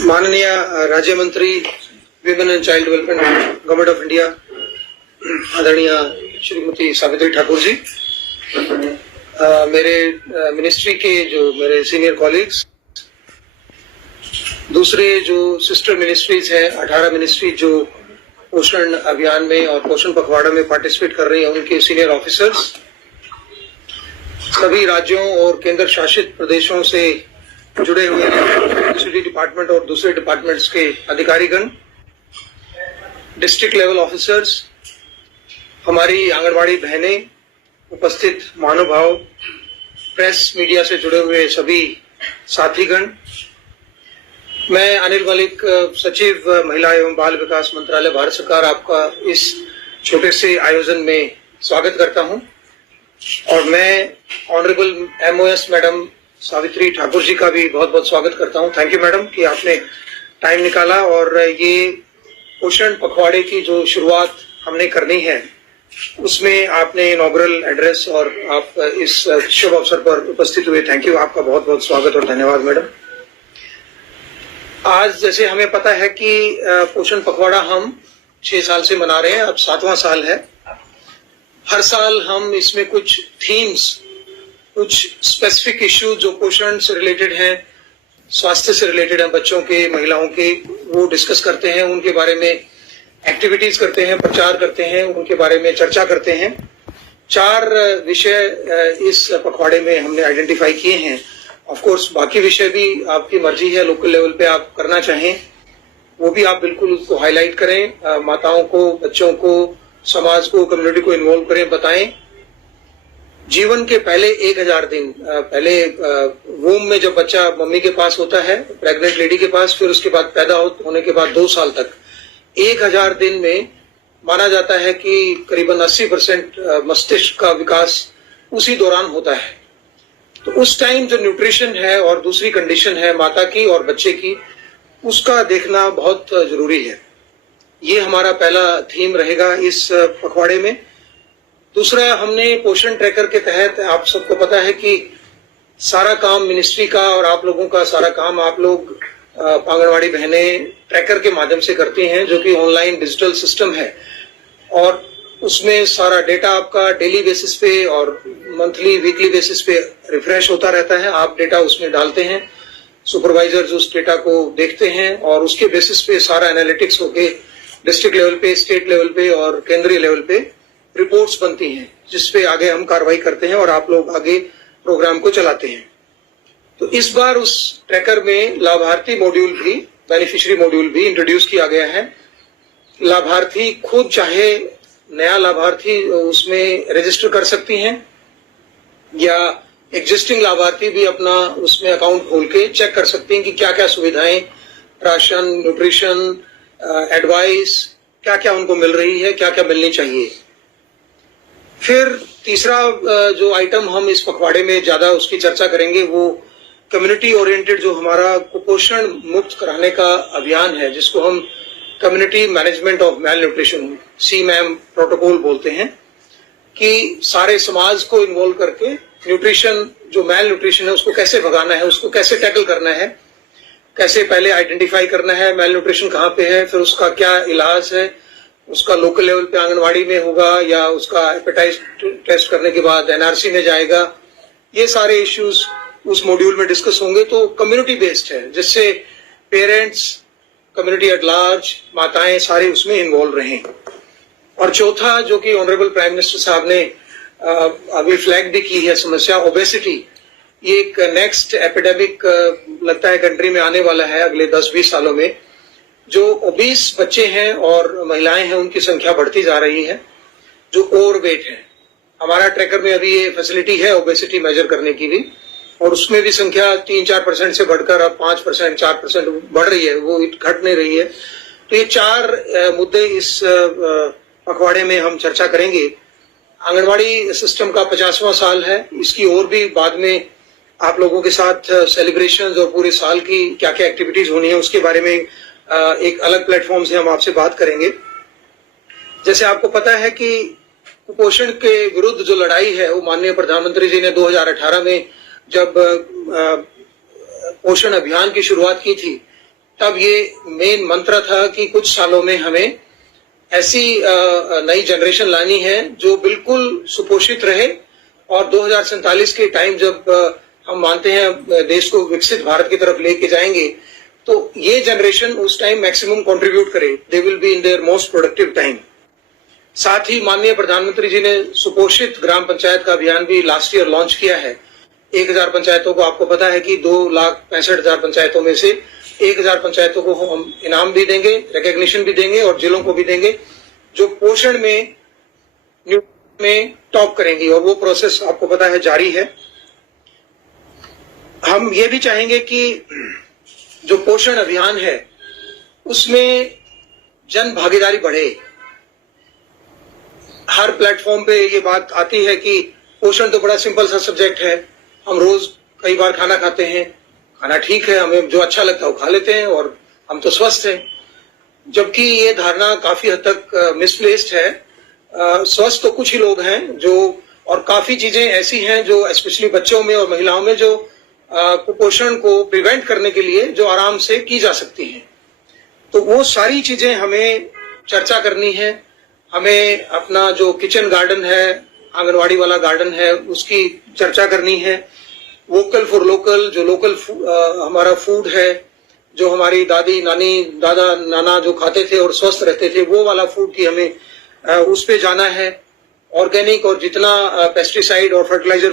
माननीय राज्य मंत्री women and child development government of India आदरणीय श्रीमती सावित्री ठाकुर जी, मेरे मिनिस्ट्री के जो मेरे सीनियर कॉलीग्स, दूसरे जो सिस्टर मिनिस्ट्रीज हैं, 18 मिनिस्ट्री जो पोषण अभियान में और पोषण पखवाड़ा में पार्टिसिपेट कर रही हैं, उनके सीनियर ऑफिसर्स, सभी राज्यों और केंद्र शासित प्रदेशों से जुड़े हुए इलेक्ट्रिसिटी डिपार्टमेंट और दूसरे डिपार्टमेंट्स के अधिकारीगण, डिस्ट्रिक्ट लेवल ऑफिसर्स, हमारी आंगनबाड़ी बहनें, उपस्थित महानुभाव, प्रेस मीडिया से जुड़े हुए सभी साथीगण, मैं अनिल मलिक, सचिव महिला एवं बाल विकास मंत्रालय, भारत सरकार, आपका इस छोटे से आयोजन में स्वागत करता हूं। और मैं honourable MOS madam Savitri Thakur ji का भी बहुत बहुत स्वागत करता हूं। थैंक यू मैडम कि आपने टाइम निकाला और ये पोषण पखवाड़े की जो शुरुआत हमने करनी है उसमें आपने इनॉग्रल एड्रेस और आप इस शुभ अवसर पर उपस्थित हुए, थैंक यू, आपका बहुत बहुत स्वागत और धन्यवाद मैडम। आज जैसे हमें पता है कि पोषण पखवाड़ा हम 6 साल से मना रहे हैं, अब 7वां साल है। हर साल हम इसमें कुछ थीम्स, कुछ स्पेसिफिक इश्यू जो पोषण से रिलेटेड हैं, स्वास्थ्य से रिलेटेड हैं, बच्चों के, महिलाओं के, वो डिस्कस करते हैं, उनके बारे में एक्टिविटीज करते हैं, प्रचार करते हैं, उनके बारे में चर्चा करते हैं। 4 विषय इस पखवाड़े में हमने आइडेंटिफाई किए हैं। ऑफ कोर्स बाकी विषय भी आपकी मर्जी है, लोकल लेवल पे आप करना चाहें वो भी आप बिल्कुल उसको हाईलाइट करें, माताओं को, बच्चों को, समाज को, कम्युनिटी को इन्वॉल्व करें, बताएं। जीवन के पहले 1000 दिन, पहले वूम में जब बच्चा मम्मी के पास होता है, प्रेग्नेंट लेडी के पास, फिर उसके बाद पैदा होने के बाद 2 साल तक 1000 दिन में माना जाता है कि करीबन 80% मस्तिष्क का विकास उसी दौरान होता है। तो उस टाइम जो न्यूट्रिशन है और दूसरी कंडीशन है माता की और बच्चे की, उसका देखना बहुत जरूरी है। ये हमारा पहला थीम रहेगा इस पखवाड़े में। दूसरा, हमने पोषण ट्रैकर के तहत, आप सबको पता है कि सारा काम मिनिस्ट्री का और आप लोगों का सारा काम आप लोग आंगनबाड़ी बहनें ट्रैकर के माध्यम से करती हैं, जो कि ऑनलाइन डिजिटल सिस्टम है और उसमें सारा डेटा आपका डेली बेसिस पे और मंथली, वीकली बेसिस पे रिफ्रेश होता रहता है। आप डेटा उसमें डालते हैं, सुपरवाइजर्स उस डेटा को देखते हैं और उसके बेसिस पे सारा एनालिटिक्स होके डिस्ट्रिक्ट लेवल पे, स्टेट लेवल पे और केंद्रीय लेवल पे रिपोर्ट्स बनती हैं, जिसपे आगे हम कार्रवाई करते हैं और आप लोग आगे प्रोग्राम को चलाते हैं। तो इस बार उस ट्रैकर में लाभार्थी मॉड्यूल भी, बेनिफिशियरी मॉड्यूल भी इंट्रोड्यूस किया गया है। लाभार्थी खुद चाहे नया लाभार्थी उसमें रजिस्टर कर सकती हैं या एग्जिस्टिंग लाभार्थी भी अपना उसमें अकाउंट खोल के चेक कर सकती हैं कि क्या क्या सुविधाएं, राशन, न्यूट्रिशन, एडवाइस, क्या क्या उनको मिल रही है, क्या क्या मिलनी चाहिए। फिर तीसरा जो आइटम हम इस पखवाड़े में ज्यादा उसकी चर्चा करेंगे वो कम्युनिटी ओरिएंटेड जो हमारा कुपोषण मुक्त कराने का अभियान है, जिसको हम community management of male nutrition, CMAM protocol बोलते हैं, कि सारे समाज को इन्वॉल्व करके न्यूट्रिशन, जो मेल न्यूट्रिशन है उसको कैसे भगाना है, उसको कैसे टैकल करना है, कैसे पहले आइडेंटिफाई करना है मेल न्यूट्रिशन कहाँ पे है, फिर उसका क्या इलाज है, उसका लोकल लेवल पे आंगनवाड़ी में होगा या उसका हेपेटाइटिस टेस्ट करने के बाद NRC में जाएगा। ये सारे इश्यूज उस मॉड्यूल में डिस्कस होंगे। तो कम्युनिटी बेस्ड है, जिससे पेरेंट्स, कम्युनिटी एट लार्ज, माताएं सारे उसमें इन्वॉल्व रहें। और चौथा, जो कि ऑनरेबल प्राइम मिनिस्टर साहब ने अभी फ्लैग भी की है, समस्या ओबेसिटी, ये एक नेक्स्ट एपिडेमिक लगता है कंट्री में आने वाला है अगले 10-20 सालों में। जो ओबीस बच्चे हैं और महिलाएं हैं उनकी संख्या बढ़ती जा रही है, जो ओवरवेट है। हमारा ट्रैकर में अभी ये फैसिलिटी है ओबेसिटी मेजर करने की भी, और उसमें भी संख्या 3-4% से बढ़कर अब 5%, 4% बढ़ रही है, वो घट नहीं रही है। तो ये 4 मुद्दे इस पखवाड़े में हम चर्चा करेंगे। आंगनबाड़ी सिस्टम का 50वां साल है, इसकी और भी बाद में आप लोगों के साथ सेलिब्रेशंस और पूरे साल की क्या क्या एक्टिविटीज होनी है उसके बारे में एक अलग प्लेटफॉर्म से हम आपसे बात करेंगे। जैसे आपको पता है कि कुपोषण के विरुद्ध जो लड़ाई है वो माननीय प्रधानमंत्री जी ने 2018 में जब पोषण अभियान की शुरुआत की थी, तब ये मेन मंत्र था कि कुछ सालों में हमें ऐसी नई जनरेशन लानी है जो बिल्कुल सुपोषित रहे, और 2047 के टाइम जब हम मानते हैं देश को विकसित भारत की तरफ लेके जाएंगे, तो ये जनरेशन उस टाइम मैक्सिमम कंट्रीब्यूट करे, they will be in their most productive time. साथ ही माननीय प्रधानमंत्री जी ने सुपोषित ग्राम पंचायत का अभियान भी लास्ट ईयर लॉन्च किया है। 1000 पंचायतों को, आपको पता है कि 2,65,000 पंचायतों में से 1000 पंचायतों को हम इनाम भी देंगे, रिकॉग्निशन भी देंगे और जिलों को भी देंगे जो पोषण में टॉप करेंगी, और वो प्रोसेस आपको पता है जारी है। हम ये भी चाहेंगे कि जो पोषण अभियान है उसमें जन भागीदारी बढ़े। हर प्लेटफॉर्म पे ये बात आती है कि पोषण तो बड़ा सिंपल सा सब्जेक्ट है, हम रोज कई बार खाना खाते हैं, खाना ठीक है, हमें जो अच्छा लगता है वो खा लेते हैं और हम तो स्वस्थ हैं, जबकि ये धारणा काफी हद तक मिसप्लेस्ड है। स्वस्थ तो कुछ ही लोग हैं जो, और काफी चीजें ऐसी हैं जो स्पेशली बच्चों में और महिलाओं में जो कुपोषण को प्रिवेंट करने के लिए जो आराम से की जा सकती हैं। तो वो सारी चीजें हमें चर्चा करनी है। हमें अपना जो किचन गार्डन है, आंगनवाड़ी वाला गार्डन है, उसकी चर्चा करनी है। वोकल फॉर लोकल, जो लोकल हमारा फूड है, जो हमारी दादी नानी दादा नाना जो खाते थे और स्वस्थ रहते थे, वो वाला फूड की हमें उस पे जाना है। ऑर्गेनिक और जितना पेस्टिसाइड और फर्टिलाइजर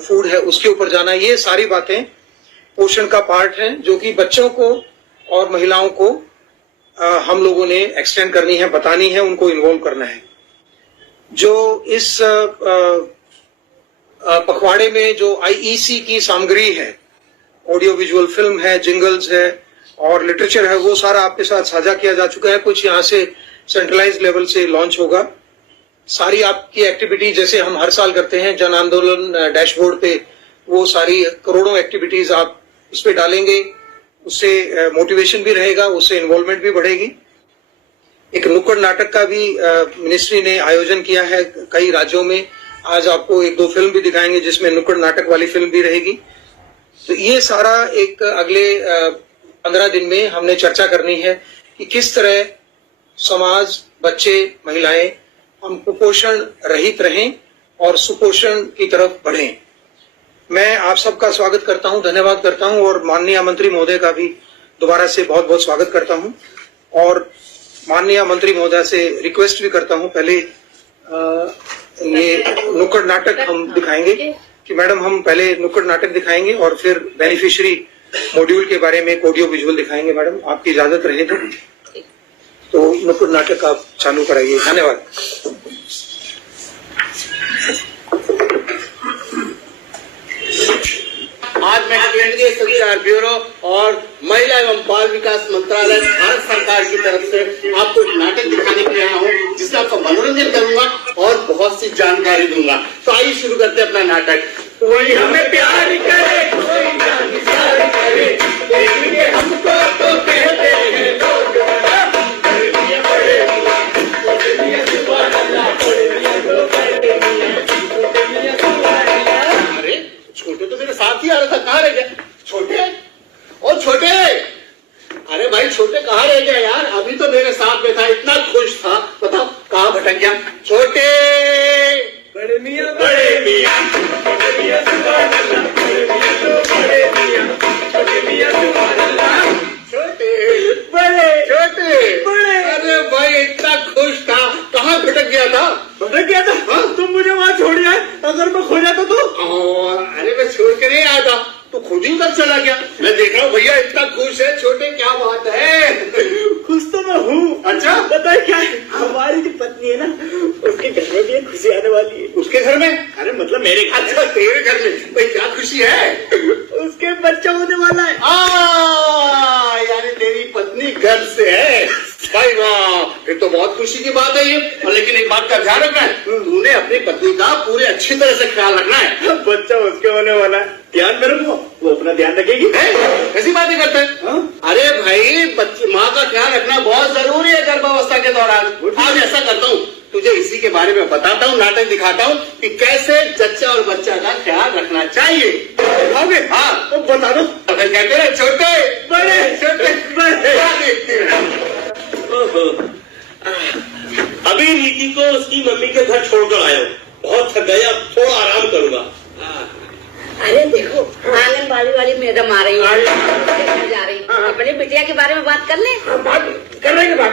फूड है उसके ऊपर जाना है। ये सारी बातें पोषण का पार्ट हैं जो कि बच्चों को और महिलाओं को हम लोगों ने एक्सटेंड करनी है, बतानी है, उनको इन्वॉल्व करना है। जो इस पखवाड़े में जो आईईसी की सामग्री है, ऑडियो विजुअल फिल्म है, जिंगल्स है और लिटरेचर है, वो सारा आपके साथ साझा किया जा चुका है। कुछ यहाँ से सेंट्रलाइज लेवल से लॉन्च होगा। सारी आपकी एक्टिविटी जैसे हम हर साल करते हैं जन आंदोलन डैशबोर्ड पे, वो सारी करोड़ों एक्टिविटीज आप उस पे डालेंगे, उससे मोटिवेशन भी रहेगा, उससे इन्वॉल्वमेंट भी बढ़ेगी। एक नुक्कड़ नाटक का भी मिनिस्ट्री ने आयोजन किया है कई राज्यों में। आज आपको 1-2 फिल्म भी दिखाएंगे जिसमें नुक्कड़ नाटक वाली फिल्म भी रहेगी। तो ये सारा एक अगले 15 दिन में हमने चर्चा करनी है कि किस तरह समाज, बच्चे, महिलाएं हम कुपोषण रहित रहें और सुपोषण की तरफ बढ़ें। मैं आप सबका स्वागत करता हूं, धन्यवाद करता हूं, और माननीय मंत्री महोदय का भी दोबारा से बहुत बहुत स्वागत करता हूं। और माननीय मंत्री महोदय से रिक्वेस्ट भी करता हूं, पहले ये नुक्कड़ नाटक हम दिखाएंगे कि मैडम हम पहले नुक्कड़ नाटक दिखाएंगे और फिर बेनिफिशियरी मॉड्यूल के बारे में एक ऑडियो विजुअल दिखाएंगे। मैडम आपकी इजाजत रहे तो नुक्कड़ नाटक आप चालू कराइए। धन्यवाद। आज मैं केंद्रीय संचार ब्यूरो और महिला एवं बाल विकास मंत्रालय भारत सरकार की तरफ से आपको एक नाटक दिखाने के लिए आया हूँ, जिससे आपका मनोरंजन करूंगा और बहुत सी जानकारी दूंगा। तो आइए शुरू करते हैं अपना नाटक। कोई हमें प्यार करे, कोई प्यार करे, लेकिन हमको तो कहते हैं लोग छोटे तो मेरे साथ ही आ रहा था, कहाँ रह गया छोटे? ओ छोटे, अरे भाई छोटे कहाँ रह गया यार? अभी तो मेरे साथ में था, इतना खुश था, बताओ कहाँ भटक गया? छोटे बड़े मियां, बड़े मियां, बड़े मियां सुभान अल्लाह, बड़े मियां तो बड़े मियां, बड़े मियां सुभान अल्लाह। छोटे बड़े, छोटे बड़े, अरे भाई इतना खुश था, कहाँ भटक गया था? भटक गया था? हाँ? तुम मुझे वहाँ छोड़ आए, अगर मैं खो जाता तो? अरे मैं छोड़ के नहीं आया था, तो खुद ही उधर चला गया। मैं देख रहा हूँ भैया इतना खुश है। छोटे क्या बात है? खुश तो मैं हूँ। अच्छा पता है क्या है, हमारी जो पत्नी है ना, उसके घर में भी एक खुशी आने वाली है। उसके घर में? अरे मतलब मेरे घर। अच्छा तेरे घर में? भाई क्या खुशी है? उसके बच्चा होने वाला है। यानी तेरी पत्नी घर से है? भाई वाह, फिर तो बहुत खुशी की बात है ये। और लेकिन एक बात का ध्यान रखना है, तूने अपनी पत्नी का पूरे अच्छी तरह से ख्याल रखना है। बच्चा उसके होने वाला है, ध्यान में रखो, वो अपना ध्यान रखेगी। कैसी बातें करते हैं? अरे भाई बच्ची माँ का ख्याल रखना बहुत जरूरी है गर्भावस्था के दौरान। आज ऐसा करता हूँ, तुझे इसी के बारे में बताता हूँ, नाटक दिखाता हूँ कि कैसे जच्चा और बच्चा का ख्याल रखना चाहिए। हाँ तो बता दो। कहते रहे छोटे बड़े, छोटे बड़े, नीति को उसकी मम्मी के घर छोड़कर आया हूँ। बहुत थक गया, थोड़ा आराम करूंगा। अरे देखो आंगनबाड़ी वाली मैडम आ रही है, जा रही है। अपनी बिटिया के बारे में बात कर ले। बात करने के बाद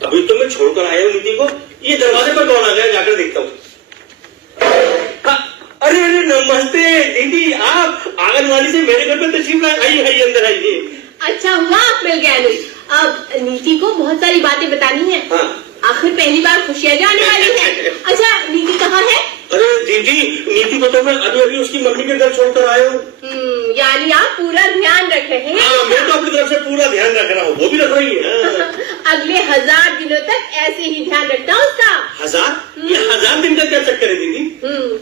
अभी तो मैं छोड़कर आया हूँ नीति को। ये दरवाजे पर कौन आ गया, जाकर देखता हूँ। अरे अरे नमस्ते दीदी, आप आंगनबाड़ी से मेरे घर पर तशरीफ लाए। आइए अंदर आइए। अच्छा हुआ आप मिल गए अनुज। अब नीति को बहुत सारी बातें बतानी है। हाँ। आखिर पहली बार खुशियाँ जाने वाली है। अच्छा नीति कहाँ है? अरे दीदी, नीति को तो मैं अभी अभी उसकी मम्मी के घर छोड़कर आया हूँ। यानी आप पूरा ध्यान रख रहे हैं। हाँ, मैं तो अपनी तरफ से पूरा ध्यान रख रहा हूँ, वो भी रख रही है। अगले 1000 दिनों तक ऐसे ही ध्यान रखना उसका। 1000? ये 1000 दिन का क्या चक्कर है दीदी?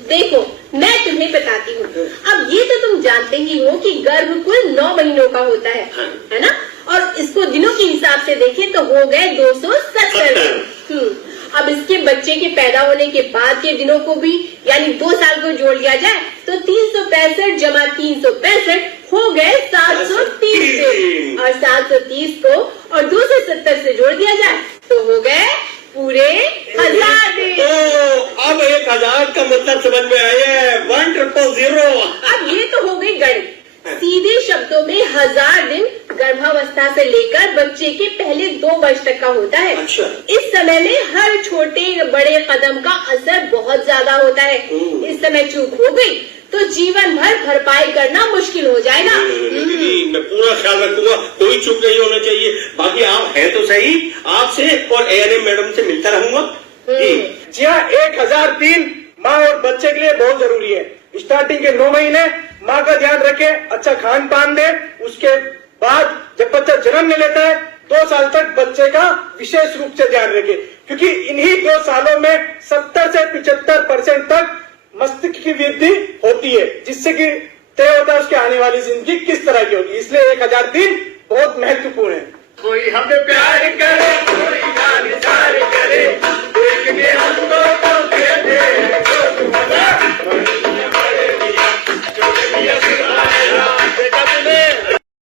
देखो मैं तुम्हें बताती हूँ। अब ये तो तुम जानते ही हो कि गर्भ कुल 9 महीनों का होता है ना? और इसको दिनों के हिसाब से देखें तो हो गए 270 दिन। अब इसके बच्चे के पैदा होने के बाद के दिनों को भी यानी 2 साल को जोड़ लिया जाए तो 365 जमा 365 हो गए 730 दिन। और 730 को और 270 से जोड़ दिया जाए तो हो गए पूरे 1000 दिन। तो अब 1000 का मतलब समझ में आया, 100। अब ये तो हो गई गणित। सीधे शब्दों में 1000 दिन गर्भावस्था से लेकर बच्चे के पहले 2 वर्ष तक का होता है। अच्छा। इस समय में हर छोटे बड़े कदम का असर बहुत ज्यादा होता है। इस समय चूक हो गई तो जीवन भर भरपाई करना मुश्किल हो जाएगा। मैं पूरा ख्याल रखूंगा, कोई चूक नहीं होना चाहिए। बाकी आप हैं तो सही, आपसे और ANM मैडम से मिलता रहूंगा। जी हाँ, 1003 माँ और बच्चे के लिए बहुत जरूरी है। स्टार्टिंग के 9 महीने माँ का ध्यान रखे, अच्छा खान पान दे। उसके बाद जब बच्चा जन्म ले लेता है 2 साल तक बच्चे का विशेष रूप से ध्यान रखे, क्योंकि इन्हीं 2 सालों में 70 से 75% तक मस्तिष्क की वृद्धि होती है, जिससे कि तय होता है उसकी आने वाली जिंदगी किस तरह की होगी। इसलिए 1003 बहुत महत्वपूर्ण है। कोई हमें